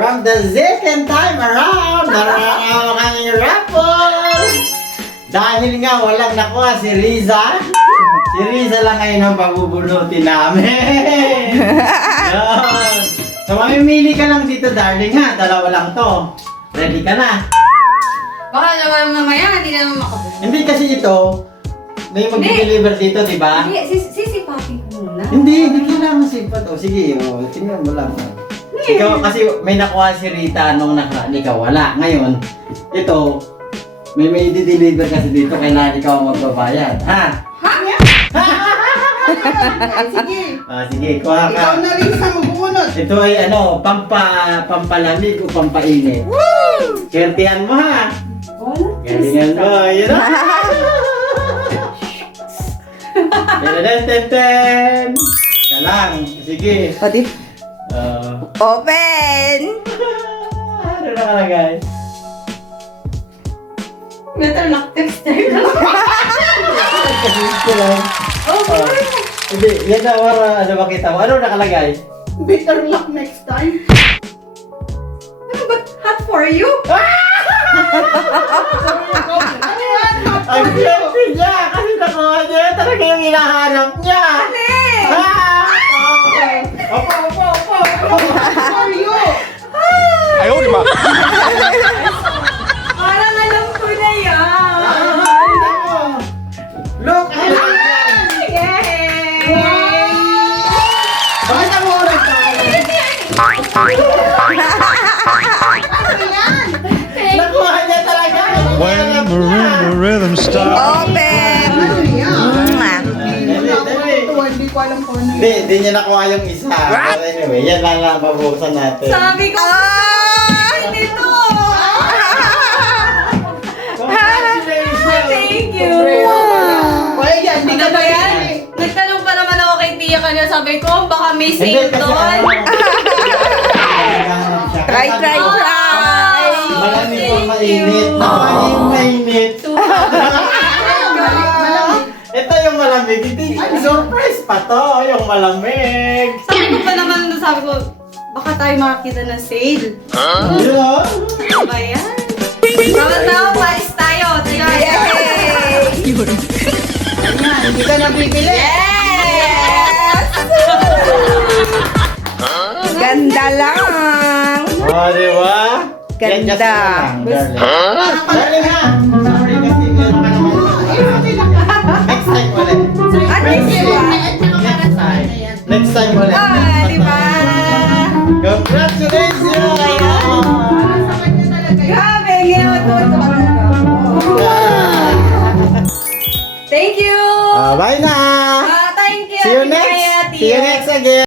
From the second time around, narangaw kang raffle! Dahil nga walang nakuha si Riza, si Riza lang ngayon ang pabubunutin namin. Yan. So mamimili ka lang dito, darling ha. Dalawa lang to. Ready ka na? Baka naman mamaya, hindi naman makabili. Hindi kasi ito, may mag-deliver dito, di ba? Hindi, sisipatin ko muna. Hindi kailangan sipat. O sige, tingnan mo lang. Ikaw kasi may nakuha si Rita nung nakaraan, ikaw wala. Ngayon, ito, may i-deliver kasi dito, kailangan ikaw ang magbabayad. Ha? Ha? Sige. Sige, kuha ka. Ikaw na rin sa magbubunot. Ito ay pampalamig o pampainit. Woo! Kertihan mo ha. Galingan mo, yun na. Ten. Ka lang, sige. Pati, open! Ano nakalagay? Metal lock texter. Kasi ito lang. Hindi, yan na wala, ano makita mo? Ano nakalagay? Better luck next time. Ano ba? Hot for you? Ano yan? Not Ang for you. swerte niya! Kasi nakuha niya talaga yung hinahanap niya! Opo! Not for you. Parang alam ko na yan. Look! Ano yan? Yay! Bakit ang oras tayo? Ano yan? Nakuha niya talaga! When the rhythm stops. Open! Ano yan? Mwah. Hindi ko alam kung ano Hindi, hindi niya nakuha yung isa. But anyway, yan lang lang mabuksan natin. Sabi ko, hindi to. Congratulations! Thank you. Wala yan, hindi Ano ka ba yan? pwede. Nagtanong pa naman ako kay Tia kanina. Sabi ko, baka may Hindi, sale kasi doon. ano, naghahanap siya. Try, try, try! Malamig o Thank mainit. you. Mainit. Malamig. Ito yung malamig. Hindi, surprise pa to. Yung malamig. Sabi ko pa naman, sabi ko, baka tayo makakita ng sale. Yun o. Ano ba yan? Tama-tama, palis tayo. Tingnan. Yay! Yan, hindi ka nabibili. Yes! Ganda lang! O, di ba? Ganda. Yan, just lang, darling. Darling ha. Sorry kasi meron ka naman. Next time ulit. Ano yun? Next time. Next time ulit. Ah, di ba? Congratulations! Grabe, ginawa ko ito ka talaga. Thank you! Bye na! Thank you. See you Ate Maya, next! Tia. See you next again!